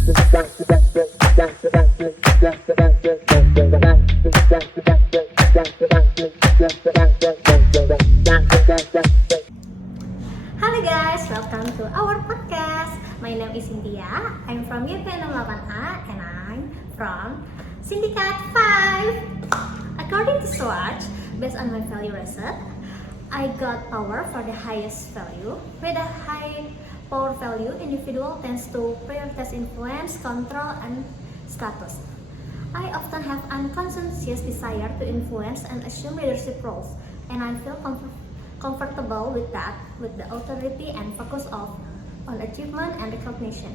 Hello guys, welcome to our podcast. My name is Chintya. I'm from YP68A and I'm from Syndicate 5. According to Swatch, based on my value reset, I got power for the highest value. With a high power value, individual tends to prioritize influence, control, and status. I often have unconscious desire to influence and assume leadership roles, and I feel comfortable with that, with the authority and focus on achievement and recognition.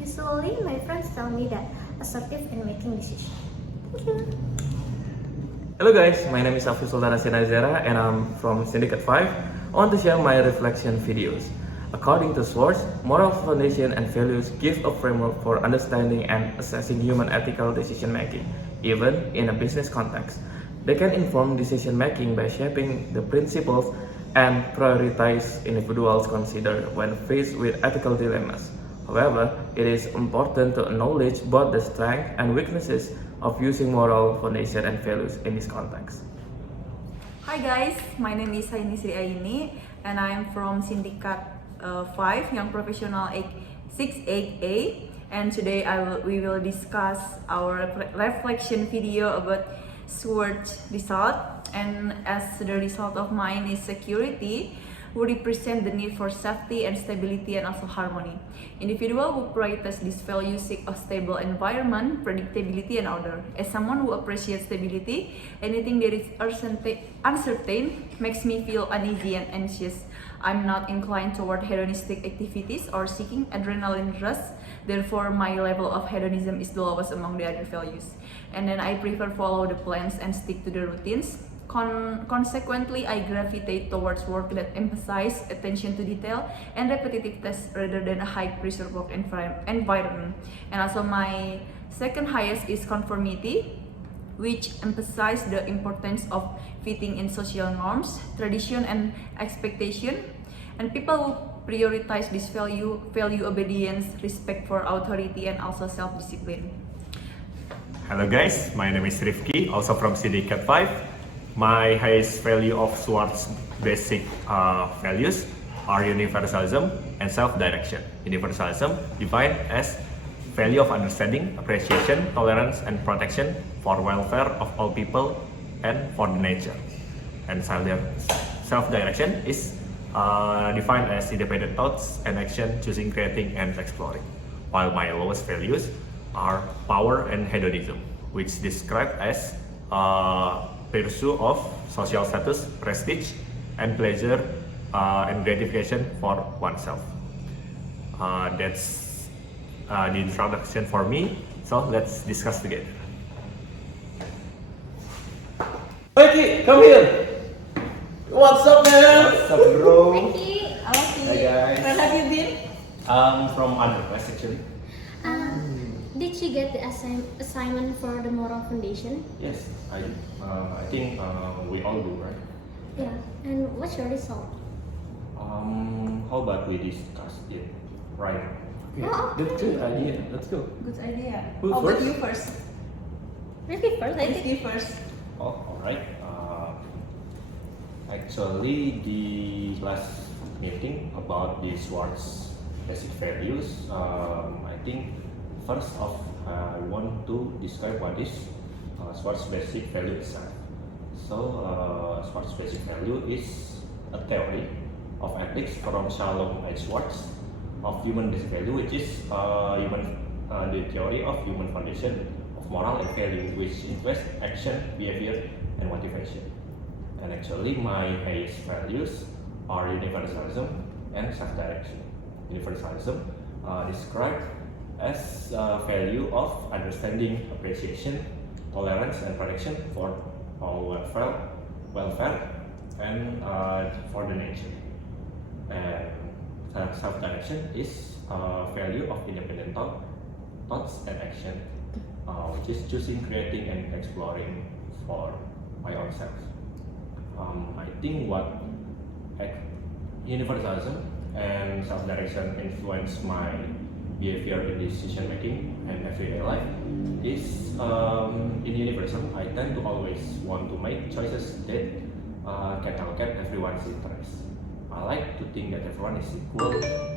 Usually, my friends tell me that assertive in making decisions. Thank you. Hello guys, my name is Afif Sulthan and Nazera and I'm from Syndicate 5. I want to share my reflection videos. According to source, moral foundation and values give a framework for understanding and assessing human ethical decision making, even in a business context. They can inform decision making by shaping the principles and priorities individuals consider when faced with ethical dilemmas. However, it is important to acknowledge both the strengths and weaknesses of using moral foundation and values in this context. Hi guys, my name is Nisriaini and I am from Syndicate 5 Young Professional YP68A, and today we will discuss our reflection video about SWOT result, and as the result of mine is security, who represent the need for safety and stability and also harmony. Individual who prioritize these values seek a stable environment, predictability and order. As someone who appreciates stability, anything that is uncertain makes me feel uneasy and anxious. I'm not inclined toward hedonistic activities or seeking adrenaline rush. Therefore, my level of hedonism is the lowest among the other values. And then I prefer follow the plans and stick to the routines. Consequently, I gravitate towards work that emphasize attention to detail and repetitive tasks rather than a high-pressure work environment. And also my second highest is conformity, which emphasize the importance of fitting in social norms, tradition, and expectation. And people who prioritize this value obedience, respect for authority, and also self-discipline. Hello guys, my name is Rifqi, also from Syndicate 5. My highest value of SWOT's basic values are universalism and self-direction. Universalism defined as value of understanding, appreciation, tolerance, and protection for welfare of all people and for the nature. And self-direction is defined as independent thoughts and action, choosing, creating, and exploring. While my lowest values are power and hedonism, which described as pursuit of social status, prestige, and pleasure and gratification for oneself. That's the introduction for me, so let's discuss together. Mikey, come here! What's up man? What's up bro? Rifqi, Hi guys. Where have you been? From underclass actually. Did you get the assignment for the moral foundation? Yes, I think we all do, right? Yeah. And what's your result? How about we discuss it right now? Okay, Oh, okay. that's good idea. Let's go. Good idea. Who How about first? you first? Rifqi first, I think. Rifqi first. Oh, alright. Actually, the last meeting about the SWOT's basic values, I think first off, I want to describe what is SWOT's basic value itself. So, SWOT's basic value is a theory of ethics from Shalom H. Schwartz of human basic value, which is the theory of human foundation of moral and value, which influence action, behavior, and motivation. And actually, my highest values are universalism and self-direction. Universalism described as a value of understanding, appreciation, tolerance, and protection for all welfare, and for the nature. And self-direction is a value of independent thoughts and action, which is choosing, creating, and exploring for my own self. I think what universalism and self-direction influence my behavior in decision making and everyday life is in universal. I tend to always want to make choices that can allocate everyone's interests. I like to think that everyone is equal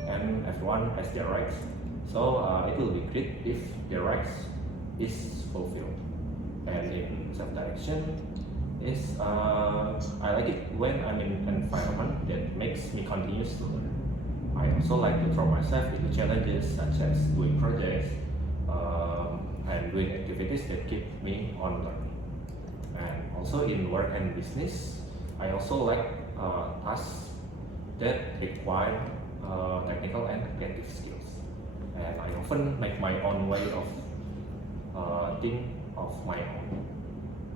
and everyone has their rights. So it will be great if their rights is fulfilled. And in self-direction is I like it when I'm in an environment that makes me continuous to learn. I also like to throw myself into challenges such as doing projects and doing activities that keep me on learning. And also in work and business, I also like tasks that require technical and creative skills. And I often make my own way of think of my own.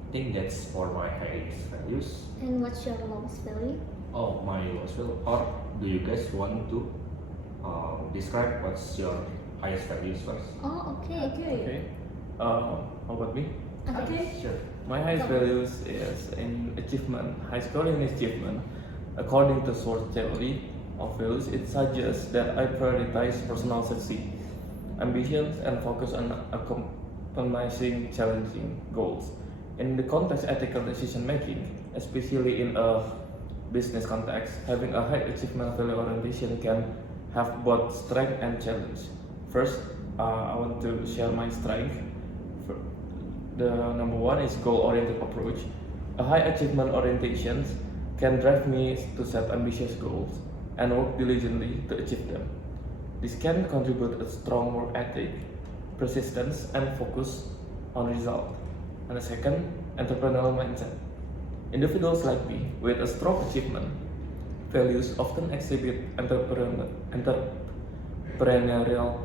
I think that's for my highest values. And what's your lowest value? Oh, my lowest value. Or do you guys want to describe what's your highest values first? Oh, okay. Okay. How about me? Okay. Sure. My highest values is in achievement, high score in achievement. According to source theory of values, it suggests that I prioritize personal success, ambitions, and focus on accomplishing challenging goals. In the context ethical decision making, especially in a business context, having a high achievement value orientation can have both strength and challenge. First, I want to share my strength. The number one is goal-oriented approach. A high achievement orientation can drive me to set ambitious goals and work diligently to achieve them. This can contribute a strong work ethic, persistence, and focus on result. And the second, entrepreneurial mindset. Individuals like me with a strong achievement values often exhibit entrepreneurial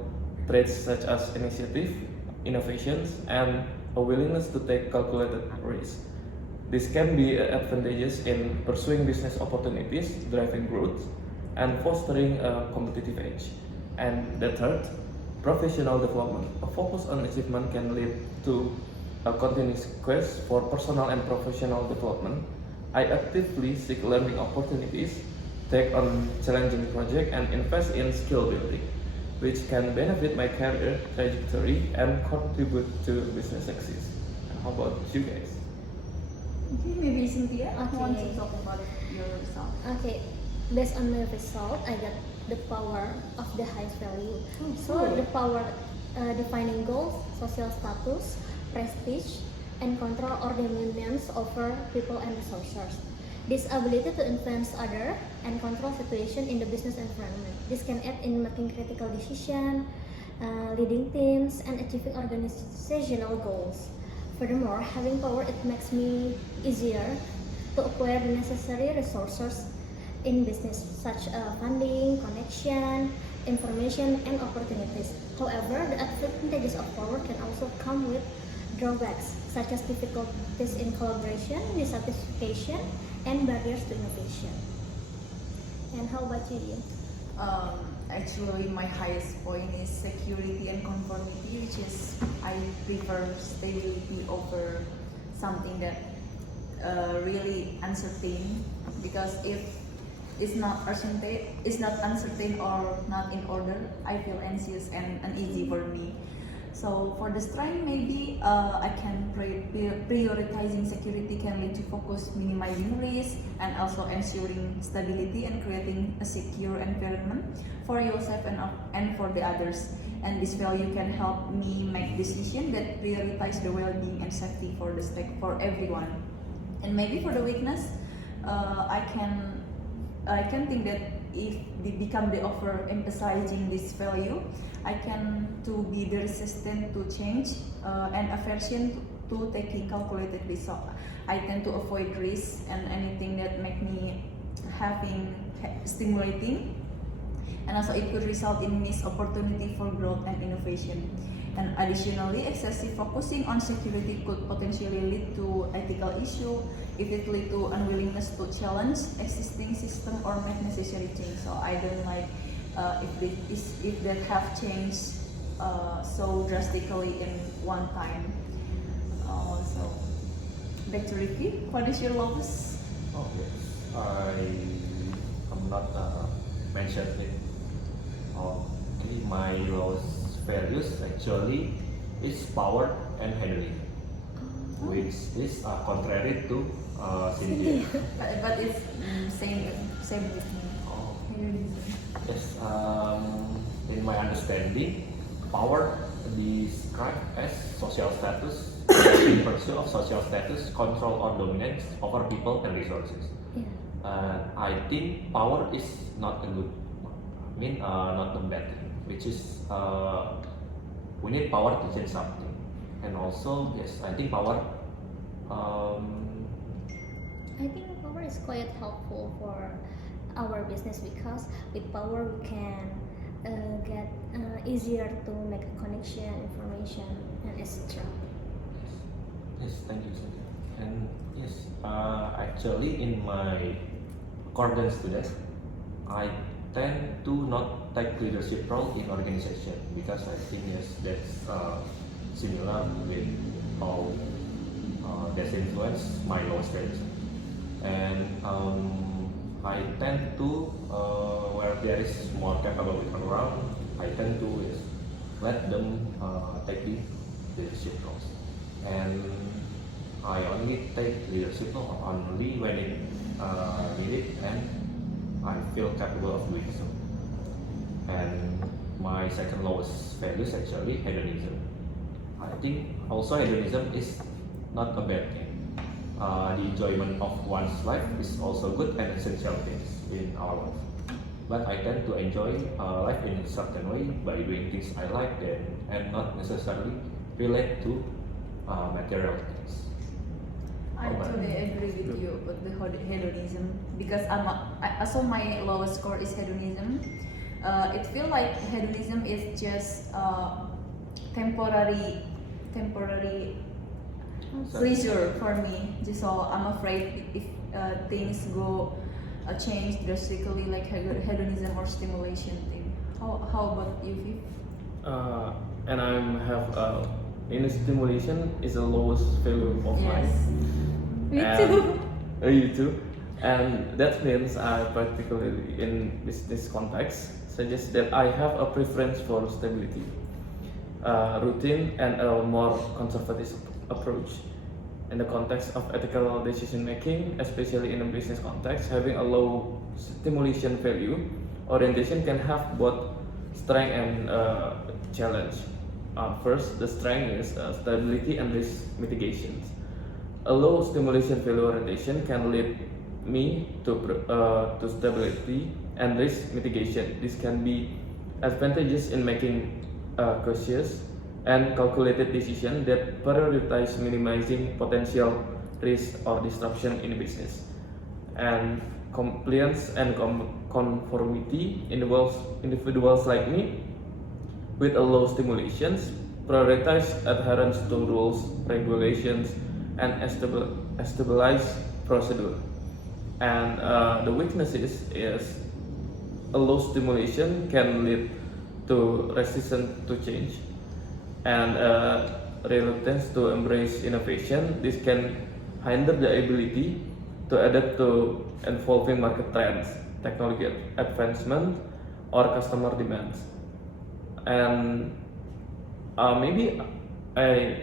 traits such as initiative, innovations, and a willingness to take calculated risks. This can be advantageous in pursuing business opportunities, driving growth, and fostering a competitive edge. And the third, professional development. A focus on achievement can lead to a continuous quest for personal and professional development. I actively seek learning opportunities, take on challenging projects, and invest in skill building, which can benefit my career trajectory and contribute to business success. And how about you guys? Okay, maybe Cynthia Okay. want to talk about your result. Okay. Based on my result, I got the power of the highest value. So cool. the power defining goals, social status, prestige, and control or dominance over people and resources. This ability to influence others and control situation in the business environment. This can aid in making critical decisions, leading teams, and achieving organizational goals. Furthermore, having power it makes me easier to acquire the necessary resources in business, such as funding, connection, information, and opportunities. However, the advantages of power can also come with drawbacks, such as difficulties in collaboration, dissatisfaction, and barriers to innovation. And how about you, Ian? Actually, my highest point is security and conformity, which is I prefer stability over something that really uncertain. Because if it's not uncertain or not in order, I feel anxious and uneasy for me. So for the strength, maybe I can prioritizing security can lead to focus minimizing risk and also ensuring stability and creating a secure environment for yourself and for the others. And this value can help me make decisions that prioritize the well-being and safety for everyone. And maybe for the weakness, I can think that if they become the offer emphasizing this value, I can to be the resistant to change and aversion to taking calculated risk. So I tend to avoid risk and anything that make me stimulating, and also it could result in missed opportunity for growth and innovation. And additionally, excessive focusing on security could potentially lead to ethical issue if it lead to unwillingness to challenge existing system or make necessary change. So I don't like if that have changed so drastically in one time. So back to Rifqi, what is your lowest? Oh yes, I'm not mentioned it. Okay, my lowest values actually is power and hedonism, which is contrary to Cynthia. But it's same with me. Oh. Hedonism. Yes, in my understanding, power described as social status, in pursuit of social status, control or dominance over people and resources. Yeah. I think power is not a good, not a bad thing, which is we need power to change something. And also, yes, I think power, I think power is quite helpful for our business because with power we can get easier to make a connection, information, and etc. yes, thank you, Cynthia. And yes, actually, in my accordance to that, I tend to not take leadership role in organization because I think yes, that's similar with how that's influence my lowest values. And I tend to where there is more capable people around, I tend to yes, let them take the leadership roles. And I only take leadership role only when it needed and I feel capable of doing so. And my second lowest value is actually hedonism. I think also hedonism is not a bad thing. The enjoyment of one's life is also good and essential things in our life. But I tend to enjoy life in a certain way by doing things I like and not necessarily relate to material things. I totally agree with you with the hedonism because also my lowest score is hedonism. It feels like hedonism is just temporary pleasure for me. Just so I'm afraid if things go change drastically like hedonism or stimulation thing. How about you, Afif? And I have in stimulation is the lowest value of mine. Me And- too. You too. And that means I particularly in business context suggest that I have a preference for stability, routine, and a more conservative approach. In the context of ethical decision making, especially in a business context, having a low stimulation value orientation can have both strength and challenge. First, the strength is stability and risk mitigation. A low stimulation value orientation can lead me to stability and risk mitigation. This can be advantageous in making cautious and calculated decisions that prioritize minimizing potential risk or disruption in business. And compliance and conformity involves individuals like me with a low stimulations, prioritize adherence to rules, regulations, and a stabilized procedure. And the weaknesses is a low stimulation can lead to resistance to change and reluctance to embrace innovation. This can hinder the ability to adapt to evolving market trends, technology advancement, or customer demands. And maybe I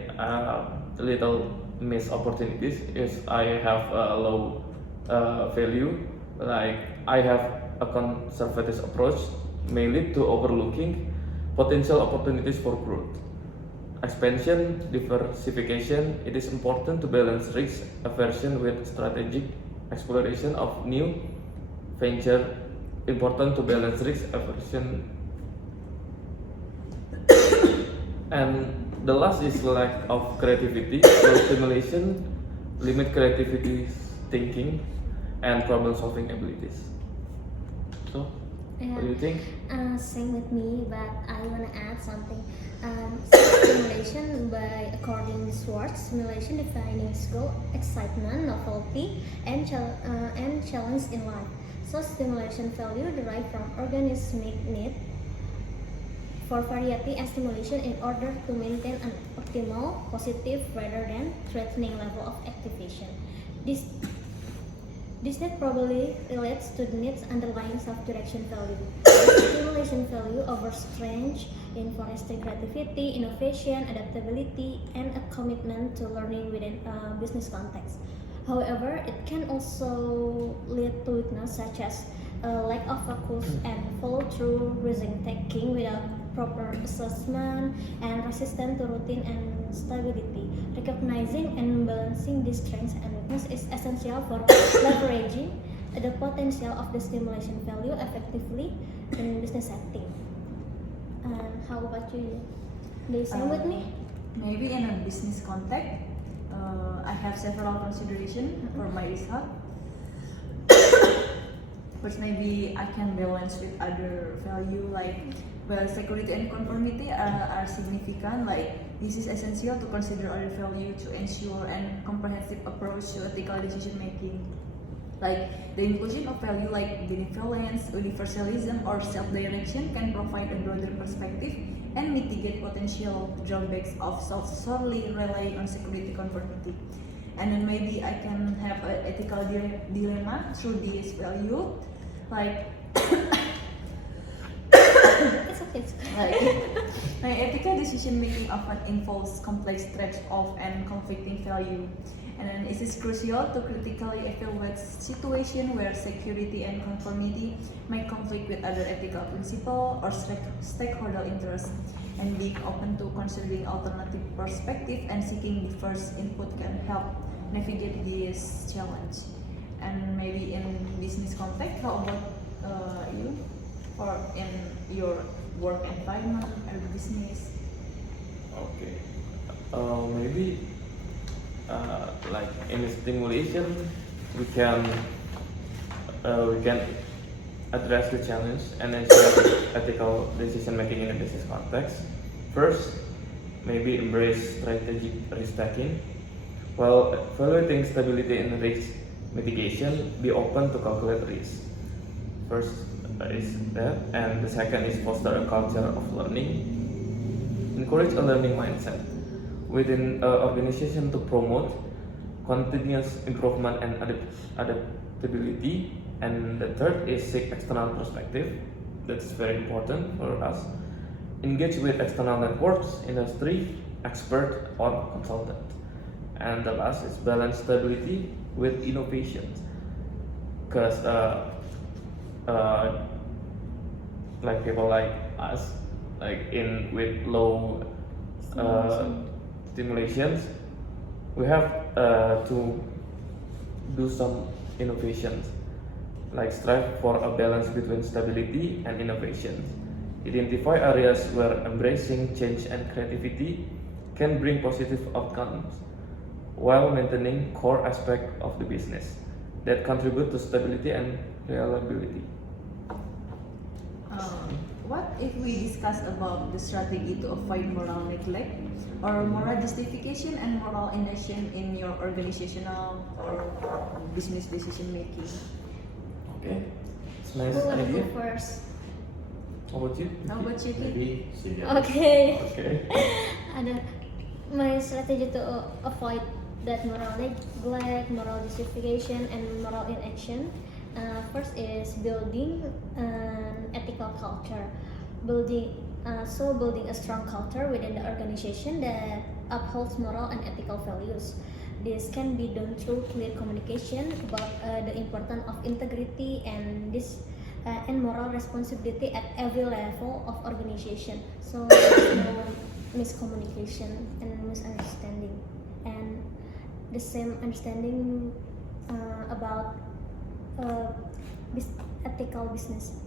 little miss opportunities is I have a low value, like I have a conservative approach may lead to overlooking potential opportunities for growth. Expansion, diversification, it is important to balance risk aversion with strategic exploration of new venture. Important to balance risk aversion. And the last is lack of creativity. Low stimulation limit creativity, thinking, and problem solving abilities. So, what do you think? Same with me, but I wanna add something. Stimulation by according to Schwartz, stimulation defining goal, excitement, novelty, and challenge in life. So stimulation value derived from organismic need for variety and stimulation in order to maintain an optimal, positive rather than threatening level of activation. This need probably relates to the needs underlying self-direction value. Stimulation value over strength in foster creativity, innovation, adaptability, and a commitment to learning within a business context. However, it can also lead to weakness such as a lack of focus and follow-through, risk-taking without proper assessment, and resistant to routine and stability. Recognizing and balancing these strengths and weaknesses is essential for leveraging the potential of the stimulation value effectively in business setting. And how about you? Do you same with me? Maybe in a business context, I have several considerations for my result. First, maybe I can balance with other value like security and conformity are significant. Like this is essential to consider other value to ensure a comprehensive approach to ethical decision making. Like the inclusion of value like benevolence, universalism, or self-direction can provide a broader perspective and mitigate potential drawbacks of solely relying on security conformity. And then maybe I can have an ethical dilemma through this value, like It's okay. like ethical decision making often involves complex trade-off and conflicting value. And then it is crucial to critically evaluate situations where security and conformity may conflict with other ethical principles or stakeholder interests, and being open to considering alternative perspectives and seeking diverse input can help navigate this challenge. And maybe in business context, how about you? Or in your work environment or business? Okay. Maybe like in stimulation, we can address the challenge and ensure ethical decision making in a business context. First, maybe embrace strategic risk taking. While evaluating stability and risk mitigation, be open to calculate risk. First is that, and the second is foster a culture of learning. Encourage a learning mindset within an organization to promote continuous improvement and adaptability. And the third is seek external perspective. That's very important for us. Engage with external networks, industry, expert, or consultant. And the last is balance stability with innovation. Because like people like us, like in with low stimulations, we have to do some innovations, like strive for a balance between stability and innovation. Identify areas where embracing change and creativity can bring positive outcomes while maintaining core aspects of the business that contribute to stability and reliability. What if we discuss about the strategy to avoid moral neglect or moral justification and moral inaction in your organizational or business decision making? Okay, it's nice Who wanna idea. go first? How about you? How about you, Kit? Maybe Syndicate. Okay. Okay. Ada my strategy to avoid that moral neglect, moral justification, and moral inaction. First is building an ethical culture. Building a strong culture within the organization that upholds moral and ethical values. This can be done through clear communication about the importance of integrity and moral responsibility at every level of organization. So no miscommunication and misunderstanding, and the same understanding about ethical business.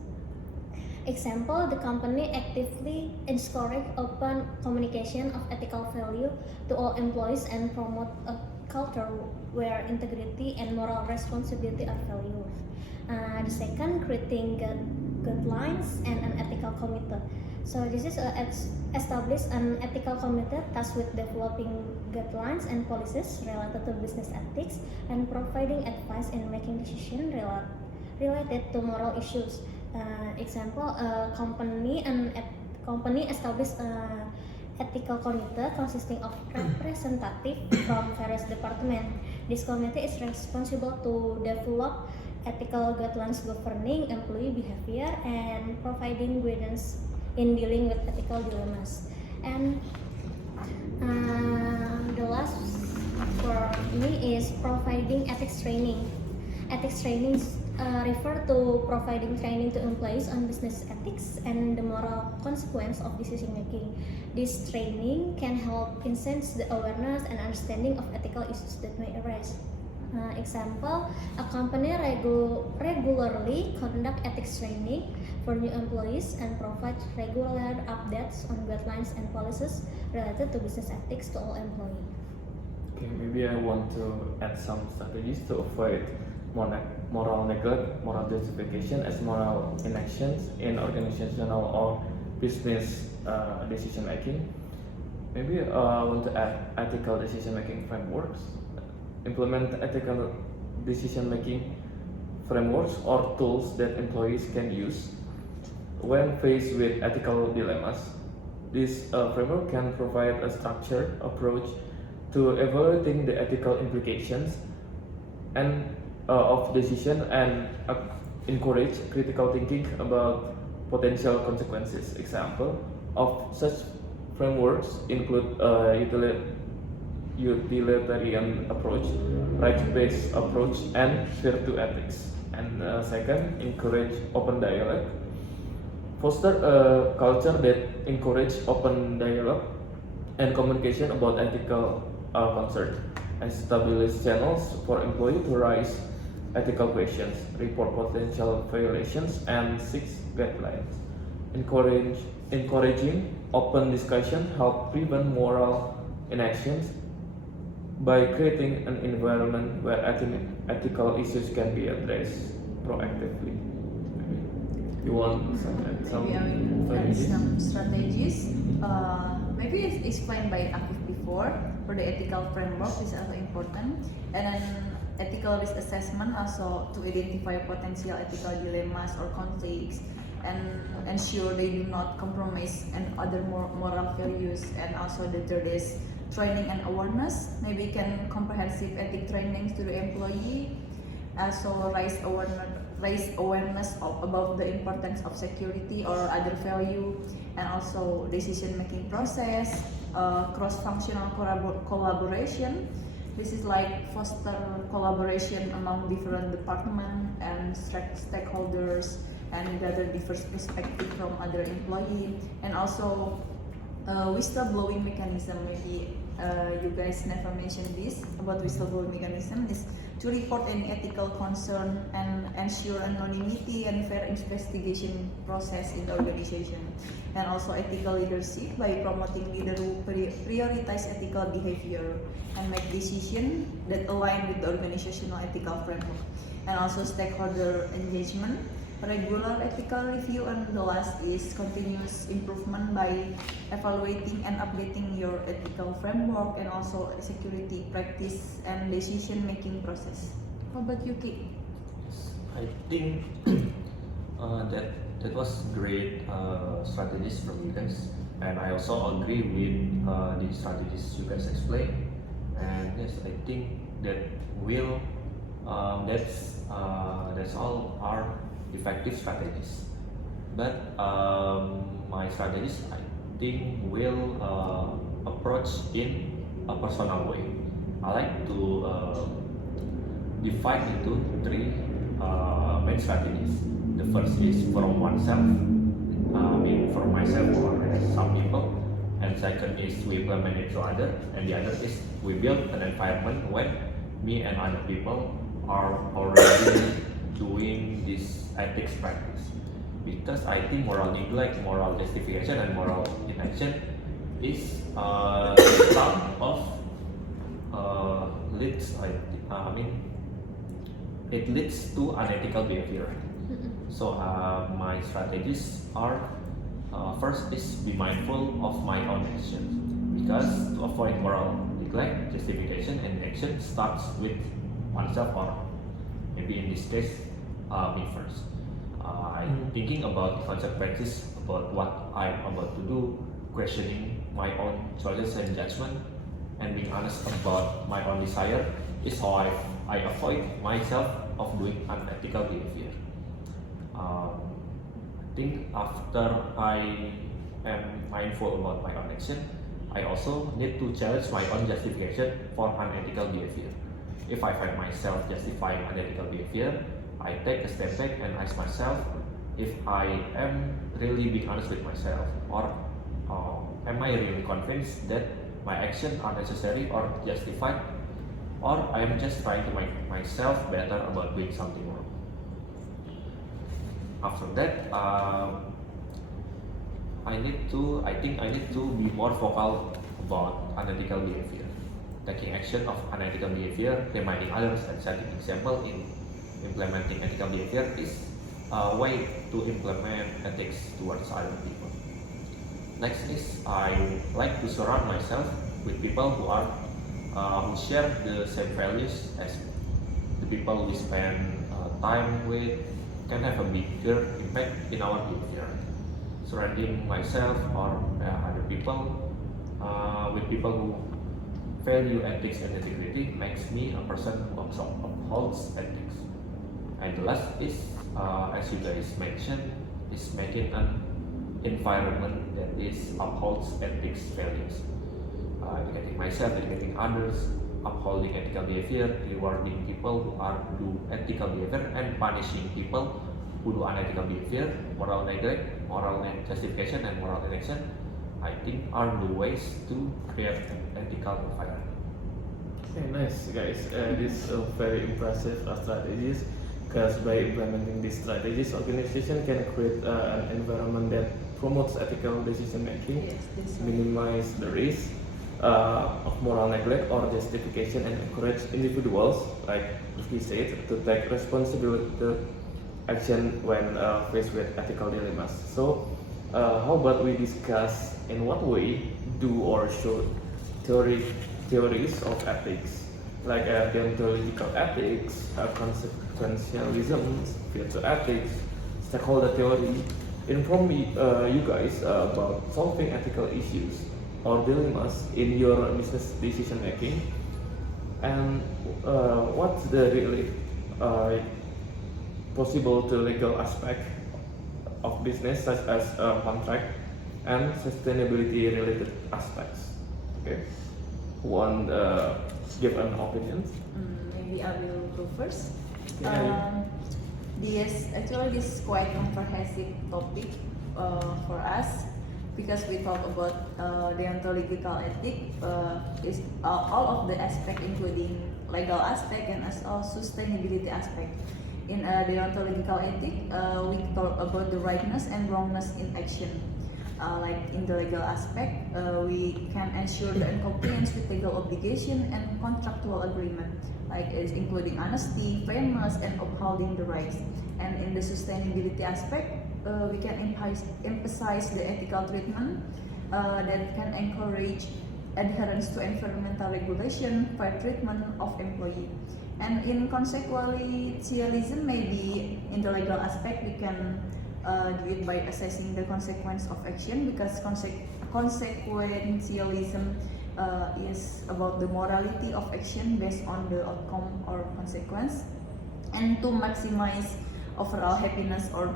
Example, the company actively encourage open communication of ethical value to all employees and promote a culture where integrity and moral responsibility are valued. The second, creating guidelines and an ethical committee. So this is establish an ethical committee tasked with developing guidelines and policies related to business ethics and providing advice in making decisions related to moral issues. Example, a company established ethical committee consisting of representatives from various departments. This committee is responsible to develop ethical guidelines governing employee behavior and providing guidance in dealing with ethical dilemmas. And the last for me is providing ethics training. Ethics training refer to providing training to employees on business ethics and the moral consequence of decision making. This training can help enhance the awareness and understanding of ethical issues that may arise. Example, a company regularly conduct ethics training for new employees and provide regular updates on guidelines and policies related to business ethics to all employees. Okay, maybe I want to add some strategies to avoid moral neglect, moral justification as moral inactions in organizational or business decision making. Maybe I want to add ethical decision making frameworks. Implement ethical decision making frameworks or tools that employees can use when faced with ethical dilemmas. This framework can provide a structured approach to evaluating the ethical implications and of decision and encourage critical thinking about potential consequences. Example of such frameworks include utilitarian approach, rights-based approach, and virtue ethics. And second, encourage open dialogue. Foster a culture that encourage open dialogue and communication about ethical concerns. Establish channels for employees to raise ethical questions, report potential violations, and seek guidelines. Encouraging open discussion help prevent moral inactions by creating an environment where ethical issues can be addressed proactively. You want some Maybe I will add some strategies. Maybe it's explained by Afif before. For the ethical framework is also important, and then ethical risk assessment also to identify potential ethical dilemmas or conflicts and ensure they do not compromise and other moral values. And also the third is training and awareness. Maybe can comprehensive ethic trainings to the employee. Also raise awareness about the importance of security or other value, and also decision making process, cross-functional collaboration. This is like foster collaboration among different departments and stakeholders and gather diverse perspective from other employee, and also whistleblowing mechanism. Maybe you guys never mentioned this about whistleblowing mechanism is to report any ethical concern and ensure anonymity and fair investigation process in the organization. And also ethical leadership by promoting leader who prioritize ethical behavior and make decisions that align with the organizational ethical framework. And also stakeholder engagement, regular ethical review, and the last is continuous improvement by evaluating and updating your ethical framework and also security practice and decision making process. How about you, Ki? I think that was great strategies from you guys, and I also agree with the strategies you guys explained. And yes, I think that that's all our effective strategies. But my strategies, I think, will approach in a personal way. I like to divide into three main strategies. The first is from oneself, from myself or some people, and second is we implement it to others, and the other is we build an environment when me and other people are already doing this ethics practice. Because I think moral neglect, moral justification, and moral inaction is the start of it leads to unethical behavior. So my strategies are first is be mindful of my own actions, because to avoid moral neglect, justification, and inaction starts with oneself, or maybe in this case me first. I'm thinking about consequences about what I'm about to do, questioning my own choices and judgment, and being honest about my own desire is how I avoid myself of doing unethical behavior. I think after I am mindful about my own action, I also need to challenge my own justification for unethical behavior. If I find myself justifying unethical behavior, I take a step back and ask myself if I am really being honest with myself, or am I really convinced that my actions are necessary or justified, or I am just trying to make myself better about doing something wrong. After that, I think I need to be more vocal about unethical behavior. Taking action of unethical behavior, reminding others, and setting example in implementing ethical behavior is a way to implement ethics towards other people. Next is I like to surround myself with people who share the same values as me. The people we spend time with can have a bigger impact in our behavior. Surrounding myself or other people with people who value ethics and integrity makes me a person who upholds ethics. And the last is, as you guys mentioned, is making an environment that upholds ethics values. Educating myself, educating others, upholding ethical behavior, rewarding people who do ethical behavior, and punishing people who do unethical behavior, moral neglect, moral justification, and moral inaction, I think are the ways to create an ethical environment. Okay, nice guys. This very impressive strategies, because by implementing these strategies, organization can create an environment that promotes ethical decision making, Yes, minimize the risk of moral neglect or justification, and encourage individuals, like Rifqi said, to take responsibility to action when faced with ethical dilemmas. So, how about we discuss in what way do or should theories of ethics, like deontological ethics, consequentialism, virtue ethics, stakeholder theory, inform you guys about solving ethical issues or dilemmas in your business decision making, and what's the really possible to legal aspect of business, such as contract and sustainability related aspects. Okay, who want give an opinion? Maybe I will go first. Yeah. This is quite comprehensive topic for us, because we talk about deontological ethic is all of the aspect, including legal aspect and as well sustainability aspect. In deontological ethic, we talk about the rightness and wrongness in action. Like in the legal aspect, we can ensure the compliance with legal obligation and contractual agreement, like it's including honesty, fairness, and upholding the rights. And in the sustainability aspect, we can emphasize the ethical treatment that can encourage adherence to environmental regulation, fair treatment of employee. And in consequentialism, maybe in the legal aspect, we can do it by assessing the consequence of action, because consequentialism is about the morality of action based on the outcome or consequence, and to maximize overall happiness or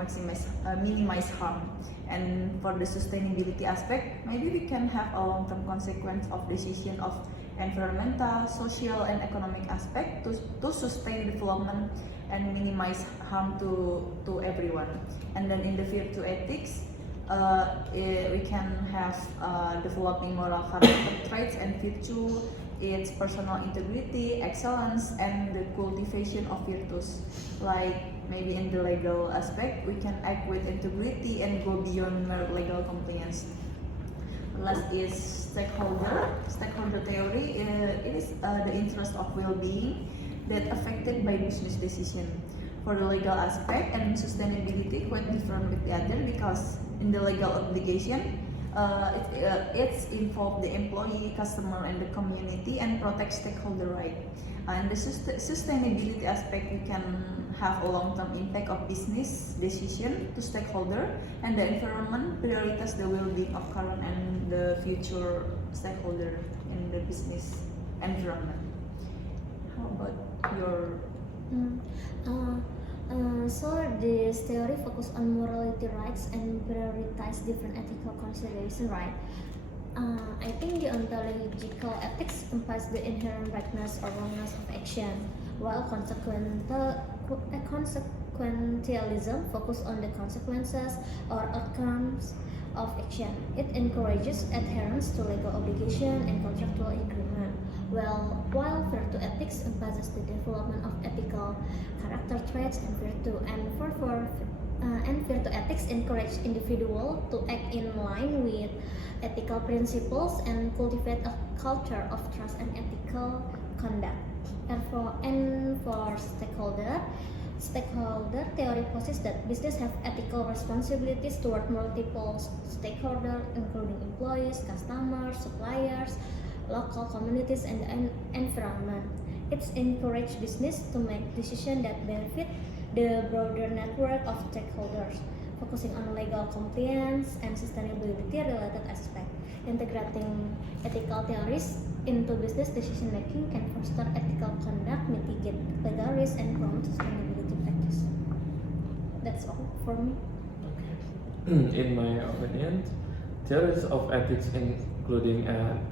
minimize harm. And for the sustainability aspect, maybe we can have a long-term consequence of decision of environmental, social, and economic aspect to sustain development and minimize harm to everyone. And then in the virtue ethics, we can have developing moral character traits and virtue, its personal integrity, excellence, and the cultivation of virtues. Like maybe in the legal aspect, we can act with integrity and go beyond mere legal compliance. Last is stakeholder theory. It is the interest of well-being that affected by business decision. For the legal aspect and sustainability, quite different with the other, because in the legal obligation, it's involve the employee, customer, and the community, and protect stakeholder right. And the sustainability aspect, we can have a long-term impact of business decision to stakeholder, and the environment prioritize the well-being of current and the future stakeholder in the business environment. How about your? Mm, so this theory focus on morality rights and prioritize different ethical considerations, right? I think the ontological ethics implies the inherent rightness or wrongness of action, while consequentialism focus on the consequences or outcomes of action. It encourages adherence to legal obligation and contractual agreement. While virtue ethics emphasizes the development of ethical character traits and virtue, and virtue ethics encourage individual to act in line with ethical principles and cultivate a culture of trust and ethical conduct. And for stakeholder theory posits that business have ethical responsibilities toward multiple stakeholders, including employees, customers, suppliers, local communities, and the environment. It encourages business to make decisions that benefit the broader network of stakeholders, focusing on legal compliance and sustainability-related aspects. Integrating ethical theories into business decision-making can foster ethical conduct, mitigate legal risk, and promote sustainability practice. That's all for me. In my opinion, theories of ethics, including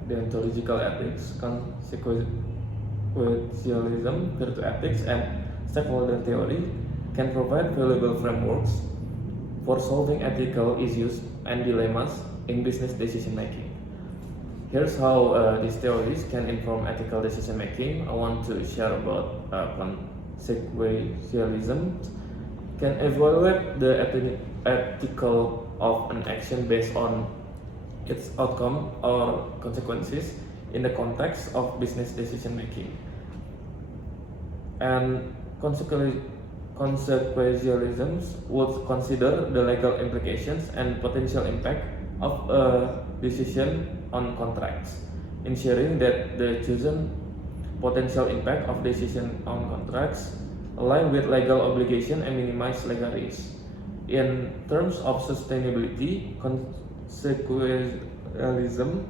deontological ethics, consequentialism, virtue ethics, and stakeholder theory, can provide valuable frameworks for solving ethical issues and dilemmas in business decision making. Here's how these theories can inform ethical decision making. I want to share about consequentialism. Can evaluate the ethical of an action based on its outcome or consequences in the context of business decision making. And consequentialism would consider the legal implications and potential impact of a decision on contracts, ensuring that the chosen potential impact of decision on contracts align with legal obligation and minimize legal risk. In terms of sustainability, consequentialism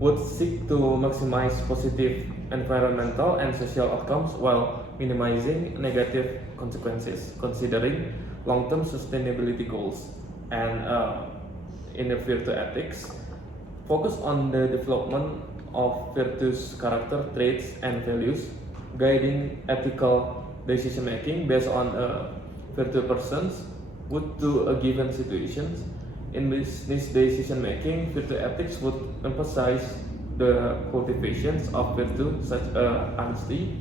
would seek to maximize positive environmental and social outcomes while minimizing negative consequences, considering long-term sustainability goals. And in the virtue ethics, focus on the development of virtuous character traits and values, guiding ethical decision making based on virtue persons would do a given situation. In business decision making, virtue ethics would emphasize the cultivations of virtue such as honesty,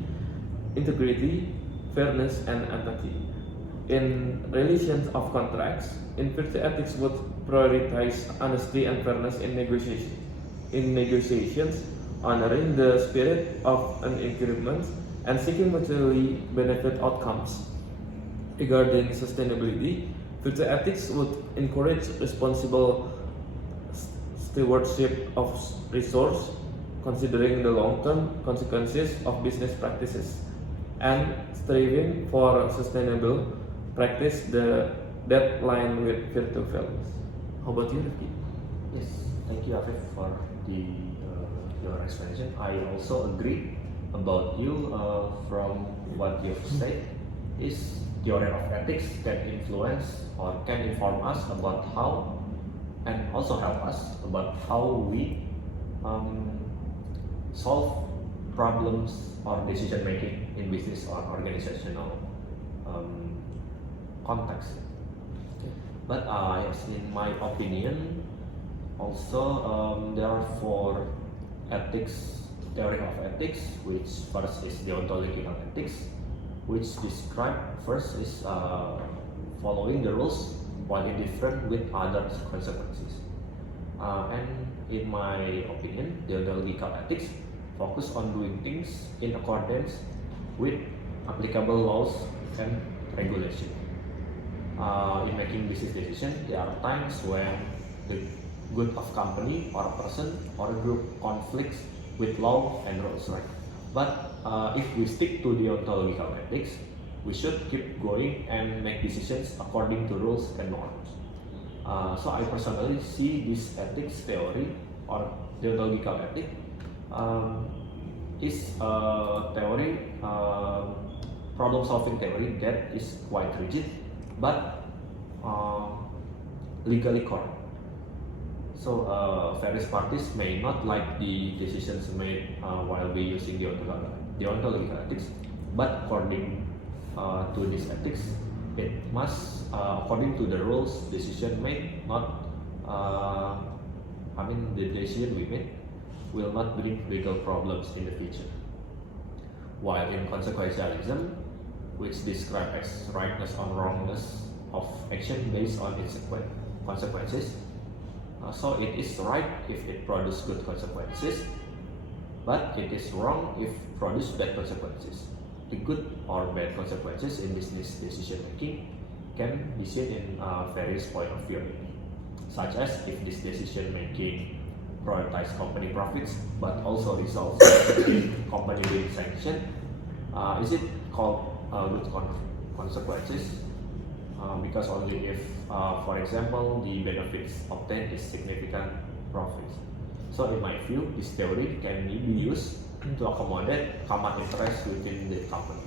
integrity, fairness, and empathy. In relations of contracts, in virtue ethics would prioritize honesty and fairness in negotiations, honoring the spirit of an agreement and seeking mutually benefit outcomes. Regarding sustainability, virtue ethics would encourage responsible stewardship of resource, considering the long-term consequences of business practices, and striving for sustainable practice that line with virtue values. How about you, Rifqi? Yes, thank you, Afif, for your explanation. I also agree about you from what you've said. Is theory of ethics can influence or can inform us about how, and also help us about how we solve problems or decision making in business or organizational context. But yes, in my opinion, also there are four theory of ethics, which first is deontological ethics, which describe first is following the rules while indifferent with other consequences. And in my opinion, deontological ethics focus on doing things in accordance with applicable laws and regulation. In making business decisions, there are times when the good of company or a person or a group conflicts with law and rules, right? But if we stick to deontological ethics, we should keep going and make decisions according to rules and norms. So I personally see this ethics theory or deontological ethic is a theory, problem-solving theory that is quite rigid, but legally correct. So various parties may not like the decisions made while we using deontological ethics, but according to this ethics, it must, according to the rules, decision made not, the decision we made will not bring legal problems in the future. While in consequentialism, which describes as rightness or wrongness of action based on its consequences, so it is right if it produces good consequences, but it is wrong if it produces bad consequences. The good or bad consequences in business decision making can be seen in various points of view, such as if this decision making prioritize company profits but also results in company being sanctioned, is it called good consequences? Because only if, for example, the benefits obtained is significant profits. So in my view, this theory can be used to accommodate common interests within the company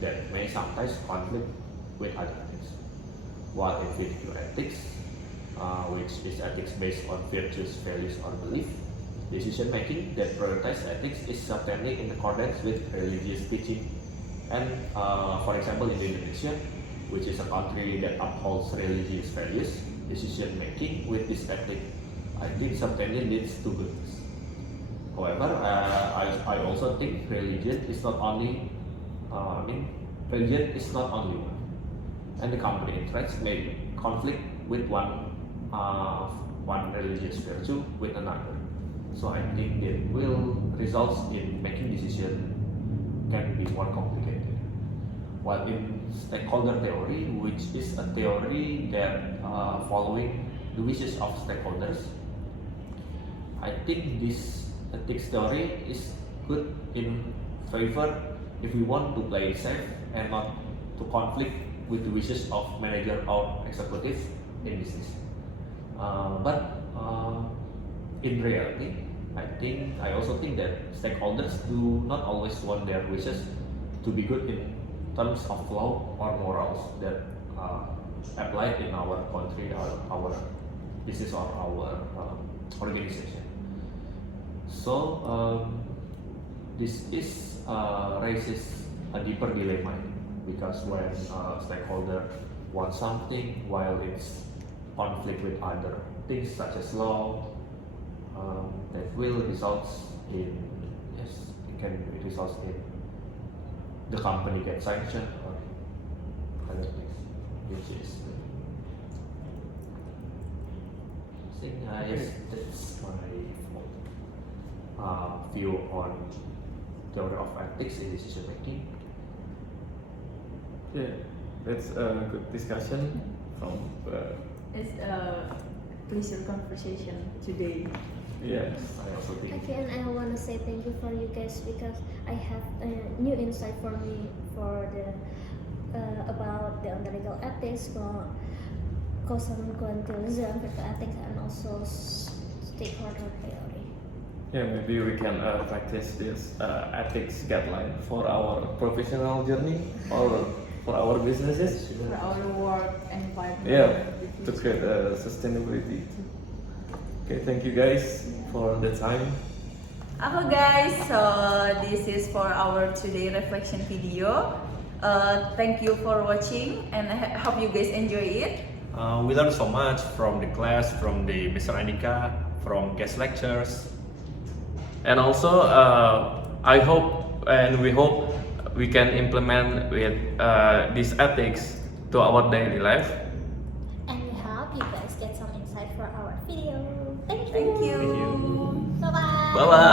that may sometimes conflict with other things. While in virtue ethics, which is ethics based on virtues, values, or belief, decision making that prioritizes ethics is certainly in accordance with religious teaching. And for example, in Indonesia, which is a country that upholds religious values, decision making with this ethic, I think certainly leads to goodness. However, I also think religion is not only, religion is not only one, and the company interests may conflict with one religious virtue with another. So I think that will result in making decision can be more complicated. While in stakeholder theory, which is a theory that following the wishes of stakeholders, I think this ethics theory is good in favor if we want to play safe and not to conflict with the wishes of manager or executive in business. But in reality, I also think that stakeholders do not always want their wishes to be good in terms of law or morals that applied in our country or our business or our organization. So this is raises a deeper dilemma, because when stakeholder want something while it's conflict with other things such as law, that will result in, it can result in the company gets sanctioned or other things, which is yes, that's my view on theory of ethics in decision making. Yeah, that's a good discussion from. It's a pleasure conversation today. Yes. I also think. Okay, and I want to say thank you for you guys, because I have a new insight for me for the about the ontological ethics, consequentialism, ethics, and also stakeholder theory. Yeah, maybe we can practice this ethics guideline for our professional journey or for our businesses. For our work environment. Yeah, to create sustainability. Okay, thank you guys for the time. Okay guys, so this is for our today reflection video. Thank you for watching and I hope you guys enjoy it. We learned so much from the class, from the Mr. Andika, from guest lectures. And also, I hope and we hope we can implement with these ethics to our daily life. And we hope you guys get some insight for our video. Thank you. Thank you. Thank you. Bye bye. Bye bye.